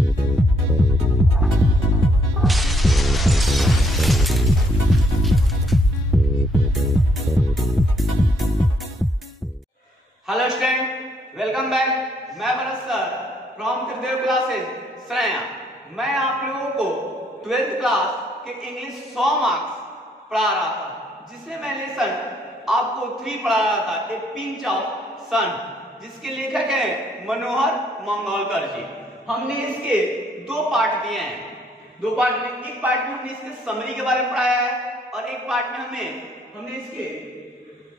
Hello student, welcome back. मैं Bharat sir from Tridev classes Saraiya. मैं आप लोगों को 12th क्लास के इंग्लिश 100 मार्क्स पढ़ा रहा था, जिसमें मैं लेसन आपको 3 पढ़ा रहा था, ए पिंच ऑफ सन, जिसके लेखक है मनोहर मंगोलकर जी। हमने इसके 2 पार्ट दिए हैं। 2 पार्ट में, एक पार्ट में हमने इसके समरी के बारे में पढ़ाया है और एक पार्ट में हमने इसके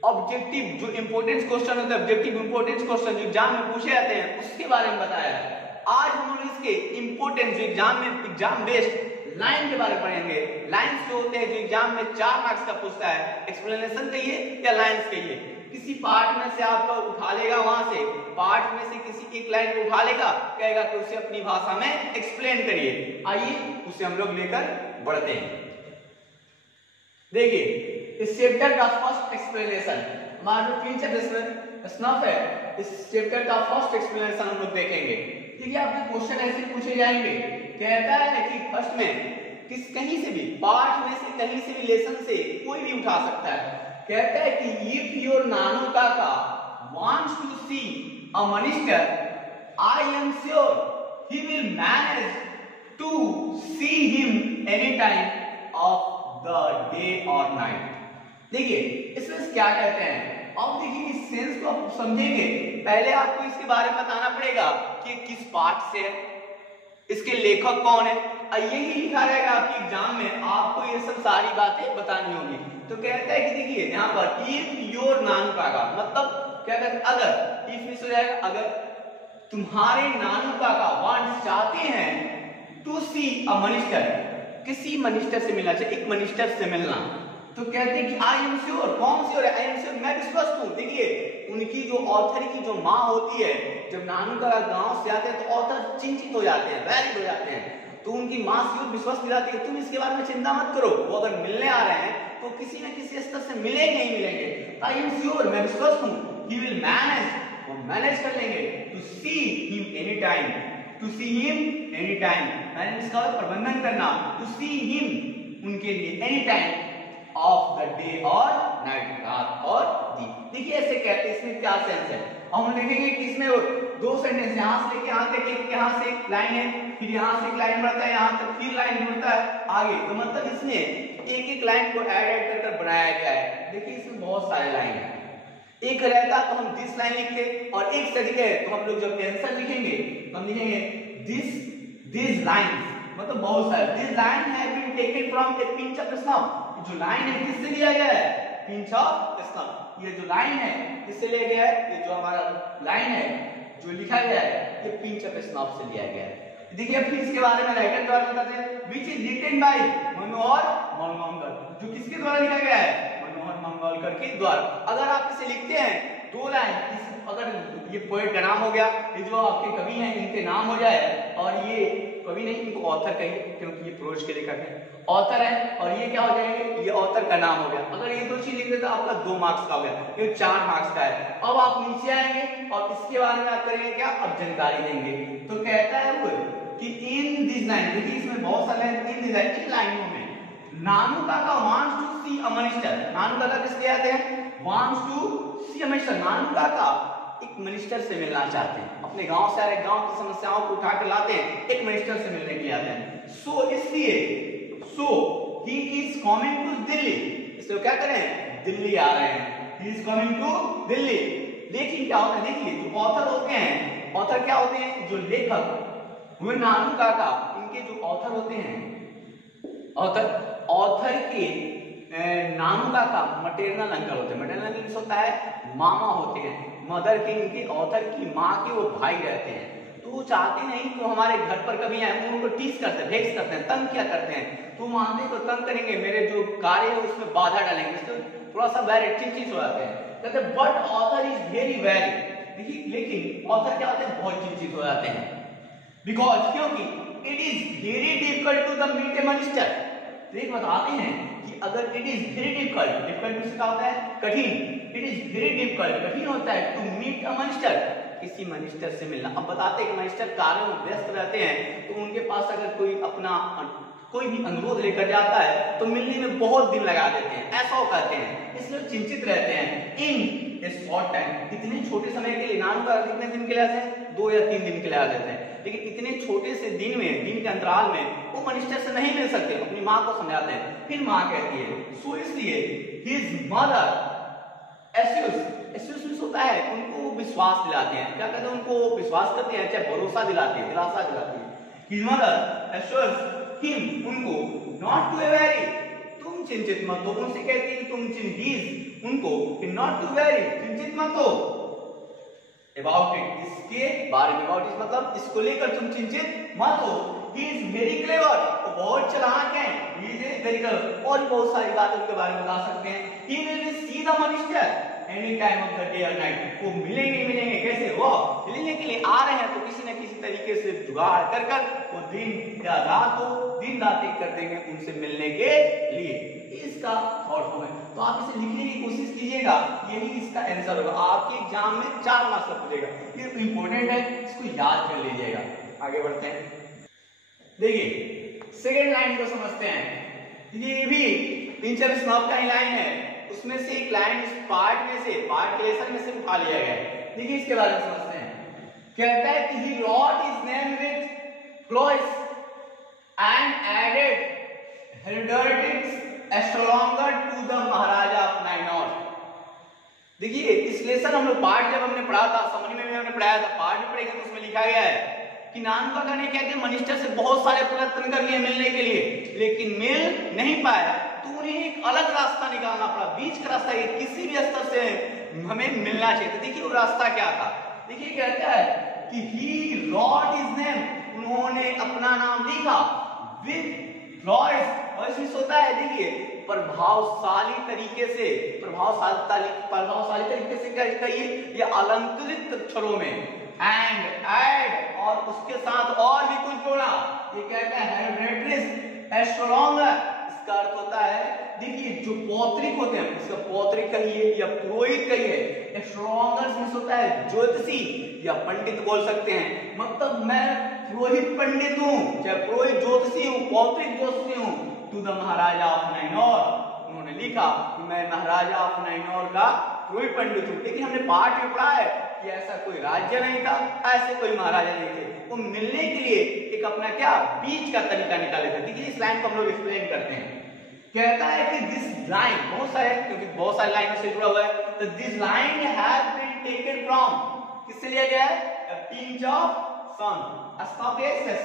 ऑब्जेक्टिव जो इंपोर्टेंस क्वेश्चन होते हैं, ऑब्जेक्टिव इंपोर्टेंस क्वेश्चन जो एग्जाम में पूछे जाते हैं, उसके बारे में बताया है। आज हम लोग इसके इंपोर्टेंस जो एग्जाम बेस्ड लाइन के बारे में पढ़ेंगे। लाइंस जो होते हैं जो एग्जाम में 4 मार्क्स का पूछता है, एक्सप्लेनेशन कहिए या लाइंस कहिए, किसी पार्ट में से आपको उठा लेगा, वहां से पार्ट में से किसी एक लाइन को उठा लेगा, कहेगा कि उसे अपनी भाषा में एक्सप्लेन करिए। आइए उसे हम लोग लेकर बढ़ते हैं। देखिए, इस चैप्टर का फर्स्ट एक्सप्लेनेशन, हमारा जो पिंच ऑफ स्नफ है, इस चैप्टर का फर्स्ट एक्सप्लेनेशन हम लोग देखेंगे। ठीक है, आपके क्वेश्चन ऐसे पूछे जाएंगे। कहता है कि फर्स्ट में कहीं से भी पार्ट में से कहीं से भी लेसन से कोई भी उठा सकता है। कहता है कि इफ योर नानू काका wants to see a minister, I am sure he will manage to see him any time of the day और नाइट। देखिए, इसमें क्या कहते हैं, अब देखिए इस सेंस को आप समझेंगे। पहले आपको इसके बारे में बताना पड़ेगा कि किस पार्ट से है, इसके लेखक कौन है। यही लिखा रहेगा आपके एग्जाम में, आपको ये सब सारी बातें बतानी होंगी। तो कहता है कि देखिए यहाँ पर इफ योर नानू काका, मतलब क्या कहते हैं, अगर, इफ मिस हो जाएगा, अगर तुम्हारे नानू काका वांट्स चाहते हैं टू सी अ मिनिस्टर, किसी मिनिस्टर से मिलना चाहिए, एक मिनिस्टर से मिलना, तो कहते हैं कि आई एम श्योर, कौन श्योर है, आई एम श्योर, मैं विश्वस्त हूं। देखिए, उनकी जो ऑथर की जो माँ होती है, जब नानू का गांव से आते हैं तो ऑथर चिंतित हो जाते हैं, वैरिड हो जाते हैं, तो उनकी माँ श्योर विश्वास दिलाती है, तुम इसके बारे में चिंता मत करो, वो अगर मिलने आ रहे हैं तो किसी न किसी स्तर से मिलेंगे ही मिलेंगे। आई एम श्योर, मैं विश्वस्त हूं, ही विल मैनेज, वो मैनेज कर लेंगे, to see him any time, to see him any time, manage इसका प्रबंधन करना, टू सी हिम उनके लिए, any time of the day और नाइट, रात और दिन। देखिए ऐसे कहते हैं, इसमें क्या सेंस है। हम लिखेंगे कि इसमें 2 सेंटेंस, यहां से लेके यहां तक, एक यहां से एक लाइन है, फिर यहां से एक लाइन बढ़ता है, यहां तक फिर लाइन बढ़ता है आगे, तो मतलब इसमें एक लाइन को ऐड कर बनाया गया है। देखिए इसमें बहुत सारे लाइन है, एक रहता तो हम दिस लाइन लिखते, और एक से अधिक है तो हम लोग जब आंसर लिखेंगे तो हम लिखेंगे दिस लाइंस, मतलब बहुत सारे। This line have been taken from a pinch of snuff, जो लाइन है किससे लिया गया है, पिंच ऑफ स्नफ। ये जो लाइन है किससे लिया गया है, ये जो हमारा लाइन है जो लिखा गया है, ये पिंच ऑफ स्नफ से लिया गया है। देखिए फिर इसके बारे में राइटर द्वारा बताते हैं, व्हिच इज रिटन बाय मनोहर मंगोलकर, जो किसके द्वारा लिखा गया है, मनोहर मंगोलकर के द्वारा। अगर आप इसे लिखते हैं 2 लाइन, अगर ये पोएट का नाम हो गया, ये जो आपके कवि हैं इनके नाम हो जाए, और ये कवि नहीं, इनको ऑथर कहिए क्योंकि ये प्रोज के लेखक है, ऑथर है, और ये क्या हो जाएंगे, ये ऑथर का नाम हो गया। अगर ये 2 चीज लिख देते तो आपका 2 मार्क्स का हो गया, ये 4 मार्क्स का है। अब आप नीचे आएंगे और इसके बारे में आप करेंगे क्या, अब जानकारी देंगे। तो कहता है वो कि इन दिस लाइन, देखिए इसमें बहुत सारे इन दिस लाइन, इन लाइनों में नानू काका wants to see a minister, Nanu काका किसके आते हैं, wants to see a minister, Nanu काका एक मिनिस्टर से मिलना चाहते हैं, अपने गांव से आ रहे, गांव की समस्याओं को उठा कर लाते हैं, एक मिनिस्टर से मिलने के लिए आते हैं। सो इसलिए, so he is coming to Delhi, इसलिए क्या करें, दिल्ली आ रहे हैं, he is coming to Delhi. लेकिन क्या होता है, देखिए जो ऑथर होते हैं, ऑथर क्या होते हैं, जो लेखक हुए नानू काका, इनके जो ऑथर होते हैं, ऑथर के नानू काका मटेरियल अंकल होते हैं। मटेरियल अंकल होता है मामा होते हैं, मदर के, इनके ऑथर की माँ के वो भाई रहते हैं। तो वो चाहते नहीं तो हमारे घर पर कभी आए, उनको टीस करते हैं, भेक्स करते हैं, तंग क्या करते हैं, तो मानते को तंग करेंगे, मेरे जो कार्य है उसमें बाधा डालेंगे, तो थोड़ा सा वेरी चिंतित हो जाते हैं। कहते हैं but author is very very, देखिए लेकिन ऑथर क्या होते हैं, बहुत चिंतित हो जाते हैं, बिकॉज, क्योंकि it is very difficult to the meet a minister. तो एक बताते हैं कि अगर it is very difficult, difficult क्या होता है, कठिन, इट इज वेरी डिफिकल्ट, कठिन होता है टू मीट अ मिनिस्टर, किसी मिनिस्टर से मिलना। अब बताते हैं कि मिनिस्टर कार्यों में व्यस्त रहते हैं, तो उनके पास अगर कोई अपना कोई भी अनुरोध लेकर जाता है तो मिलने में बहुत दिन लगा देते हैं, ऐसा वो कहते हैं, इसलिए चिंतित रहते हैं। इन ए शॉर्ट टाइम, इतने छोटे समय के लिए, नानू का कितने दिन के लिए आते हैं, 2 या 3 दिन के लिए आ जाते हैं, लेकिन इतने छोटे से दिन में, दिन के अंतराल में वो मिनिस्टर से नहीं मिल सकते, अपनी माँ को समझाते हैं। फिर माँ कहती है, सो इसलिए हिज मदर एस्यूस होता है, उनको विश्वास दिलाते हैं, क्या कहते हैं, उनको विश्वास करते हैं, चाहे भरोसा दिलाते हैं, दिलासा दिलाते हैं। हिज मदर एश्योर्स हिम, उनको, नॉट टू वेरी, तुम चिंतित मत हो, उनसे कहती है तुम चिंतित, उनको नॉट टू वेरी, चिंतित मत हो, अबाउट इट, इसके बारे में, अबाउट इट मतलब इसको लेकर तुम चिंतित मत हो, ही इज वेरी क्लेवर, वो बहुत चालाक है, ही इज वेरी क्लेवर, और बहुत सारी बातें उनके बारे में बता सकते हैं। He will see the minister any time of the day और नाइट, वो मिलेंगे कैसे, वो मिलने के लिए आ रहे हैं तो किसी न किसी तरीके से जुगाड़ कर कर वो दिन या रात हो, दिन रात एक कर देंगे उनसे मिलने के लिए। इसका थॉट है, तो आप इसे लिखने की कोशिश कीजिएगा, यही इसका आंसर होगा। आपके एग्जाम में 4 मार्क्स का पूछेगा, ये इंपॉर्टेंट है, इसको याद कर लीजिएगा। आगे बढ़ते हैं, देखिए सेकेंड लाइन को समझते हैं। ये भी पिंचर स्नॉब का ही लाइन है, उसमें से एक लाइन इस पार्ट में से, पार्ट के लेसन में से उठा लिया गया है। देखिए इसके बारे में समझते हैं। कहता है कि he wrote his name with clois and added hereditas astronomer to the Maharaja of Nainor। देखिए इस लेसन हम लोग पार्ट जब हमने पढ़ा था, समरी में भी हमने पढ़ाया था, पार्ट में पढ़ेंगे तो उसमें लिखा गया है कि नानूका ने क्या किया, मिनिस्टर से बहुत सारे प्रयत्न कर लिए मिलने के लिए, लेकिन मिल नहीं पाया, तो उन्हें एक अलग रास्ता निकालना पड़ा, बीच का रास्ता, ये किसी भी स्तर से हमें मिलना चाहिए। तो देखिए वो रास्ता क्या था, देखिए कहता है कि he wrote his name, उन्होंने अपना नाम लिखा with clois, और इसमें होता है, देखिए प्रभावशाली तरीके से, प्रभावशाली तरीके से क्या कहिए, ये अलंकृत अक्षरों में, एंड ऐड, और उसके साथ और भी कुछ जोड़ा, ये कहता है हेरेडिटरीज एस्ट्रोलॉगर, इसका अर्थ होता है, देखिए जो पौत्रिक होते हैं, इसका पौत्रिक कहिए या पुरोहित कहिए, एस्ट्रोलॉगर मींस होता है ज्योतिषी या पंडित बोल सकते हैं, मतलब मैं पुरोहित पंडित हूँ, चाहे पुरोहित ज्योतिषी हूँ, पौत्रिक ज्योतिषी हूँ, टू द महाराजा ऑफ नाइनोर, उन्होंने लिखा कि मैं महाराजा ऑफ नाइनोर का पुरोहित पंडित हूँ। लेकिन हमने पाठ में पढ़ा है कि ऐसा कोई राज्य नहीं था, ऐसे कोई महाराजा नहीं थे, वो मिलने के लिए एक अपना क्या बीच का तरीका निकाले थे। देखिए इस लाइन को हम लोग एक्सप्लेन करते हैं। कहता है कि दिस लाइन, बहुत सारे, क्योंकि बहुत सारे लाइन से जुड़ा हुआ है, तो this line has been taken from, किससे लिया गया है, पिंच ऑफ सन,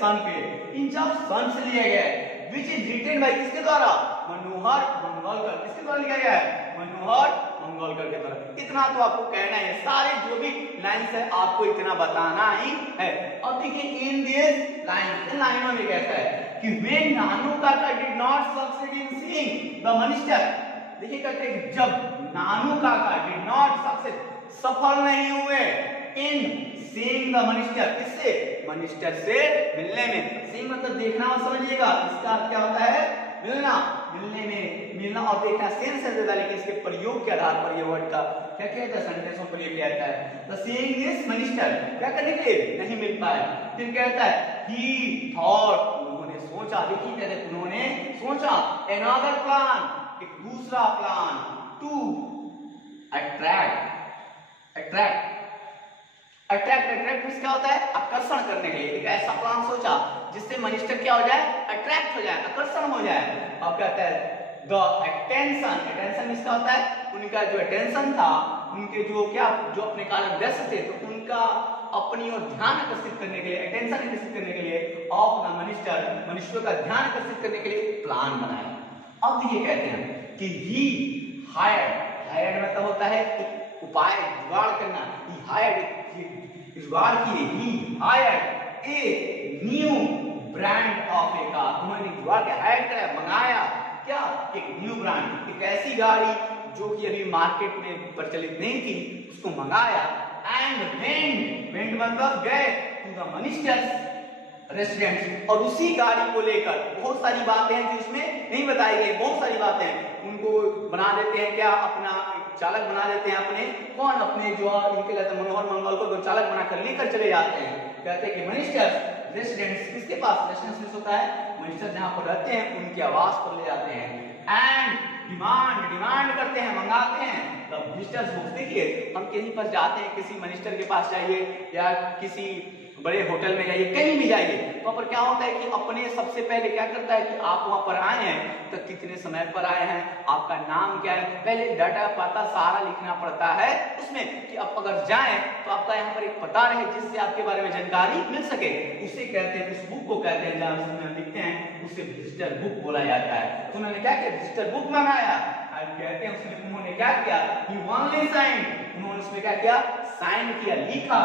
सन पे पिंच ऑफ सन से लिया गया है, which is written by किसके द्वारा, मनोहर मंगलकर, किसके द्वारा लिखा गया है, मनोहर मंगलकर के द्वारा। इतना तो आपको कहना है, सारे जो भी लाइन्स है आपको इतना बताना ही है। अब देखिए इन दिस लाइन, इन लाइनों में कहता है कि when नानूकाका did not succeed in seeing the minister, देखिए कहते हैं जब नानूकाका did not succeed, सफल नहीं हुए in seeing the minister, किससे, मिनिस्टर से मिलने में, seeing मतलब देखना और समझिएगा, इसका अर्थ क्या होता है, मिलना, मिलने में, मिलना और देखना सेंस है ज्यादा, लेकिन इसके प्रयोग के आधार पर ये वर्ड का क्या कहता है, सेंटेंस में प्रयोग किया जाता है। The seeing this minister, क्या करने के लिए, नहीं मिल पाया, फिर कहता है he thought, उन्होंने सोचा, देखिए कहते हैं उन्होंने सोचा, another plan, एक दूसरा प्लान, to attract क्या होता है, आकर्षण करने के लिए, एक ऐसा प्लान सोचा जिससे मिनिस्टर क्या हो जाए, अट्रैक्ट हो जाए, आकर्षण हो जाए। अब कहता है द अटेंशन इसका होता है, उनका जो अटेंशन था, उनके जो क्या, जो अपने कार्य में व्यस्त थे, तो उनका अपनी ओर ध्यान आकर्षित करने के लिए, अटेंशन आकर्षित करने के लिए ऑफ द मिनिस्टर का ध्यान आकर्षित करने के लिए प्लान बनाया। अब देखिए कहते हैं कि ही हायर्ड मतलब होता है उपाय, जुगाड़ करना, ही हायर्ड, जुगाड़ किए, ही hired a new brand of A car, उन्होंने जुगाड़ के हायर करा, मंगाया क्या, एक न्यू ब्रांड, एक ऐसी गाड़ी जो कि अभी मार्केट में प्रचलित नहीं थी, उसको मंगाया, एंड वेंट मतलब गए टू द मिनिस्टर्स रेसिडेंस, और उसी गाड़ी को लेकर बहुत सारी बातें हैं जो इसमें नहीं बताई गई, बहुत सारी बातें उनको बना देते हैं क्या, अपना चालक बना देते हैं अपने कौन अपने जो इनके कहते मनोहर मंगल को चालक बनाकर लेकर चले जाते हैं। कहते हैं कि मिनिस्टर्स रेसिडेंट्स किसके पास रेसिडेंस होता है, मिनिस्टर जहां पर रहते हैं उनके आवास पर ले जाते हैं। एंड डिमांड करते हैं, मंगाते हैं। तब मिनिस्टर्स देखिए हम कहीं पर जाते हैं, किसी मिनिस्टर के पास जाइए या किसी बड़े होटल में जाइए, कहीं भी जाइए, तो पर क्या होता है कि अपने सबसे पहले क्या करता है कि आप वहां पर आए हैं तो कितने समय पर आए हैं, आपका नाम क्या है, पहले डाटा पता सारा लिखना पड़ता है उसमें कि आप अगर जाएं तो आपका यहाँ पर एक पता रहे जिससे आपके बारे में जानकारी मिल सके। उसे कहते हैं, उस बुक को कहते हैं जहाँ उसमें लिखते हैं उसे विजिटर बुक बोला जाता है। तो उन्होंने क्या किया, विजिटर बुक मंगाया। कहते हैं उसमें उन्होंने क्या किया, he only signed, उन्होंने उसमें क्या किया, साइन किया, लिखा।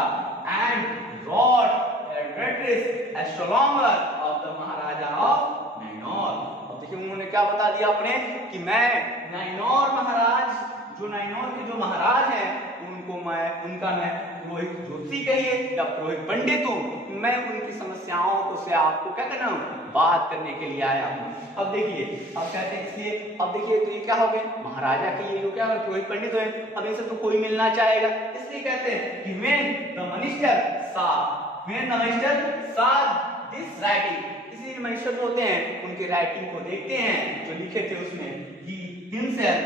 And wrote address astronomer of the Maharaja of Nainaur. अब देखिए उन्होंने क्या बता दिया अपने कि मैं नाइनौर महाराज, जो नाइनौर के जो महाराज हैं उनको मैं, उनका मैं पुरोहित ज्योति कहिए या पुरोहित पंडित हूँ, मैं उनकी समस्याओं को से आपको क्या करना हूँ, बात करने के लिए आया हूँ। अब देखिए अब कहते हैं इसलिए, अब देखिए तो ये क्या हो गए, महाराजा के ये लोग क्या पुरोहित पंडित हुए, अब इनसे तो कोई मिलना चाहेगा, इसलिए कहते हैं कि when the minister saw this writing, इसलिए मिनिस्टर जो होते हैं उनके राइटिंग को देखते हैं जो लिखे थे उसमें, he himself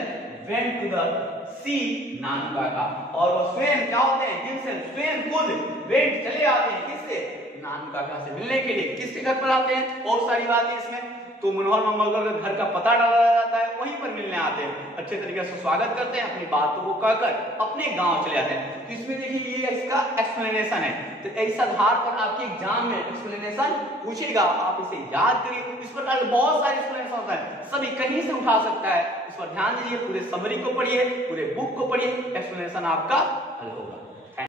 went to the see नानकाका, और वो स्वयं क्या होते हैं, himself स्वयं खुद went चले आते हैं किससे, नानकाका से मिलने के लिए। किसके घर पर आते हैं, बहुत सारी बातें इसमें, तो मनोहर मंगलकर के घर का पता डाला जाता है, वहीं पर मिलने आते हैं, अच्छे तरीके से स्वागत करते हैं, अपनी बातों को कहकर अपने गांव चले जाते हैं। तो इसमें देखिए ये इसका एक्सप्लेनेशन है, तो इस आधार पर आपके एग्जाम में एक्सप्लेनेशन पूछेगा, आप इसे याद करिए। इस प्रकार बहुत सारे एक्सप्लेनेशन होता है, सभी कहीं से उठा सकता है, इस पर ध्यान दीजिए, पूरे समरी को पढ़िए, पूरे बुक को पढ़िए, एक्सप्लेनेशन आपका हल होगा।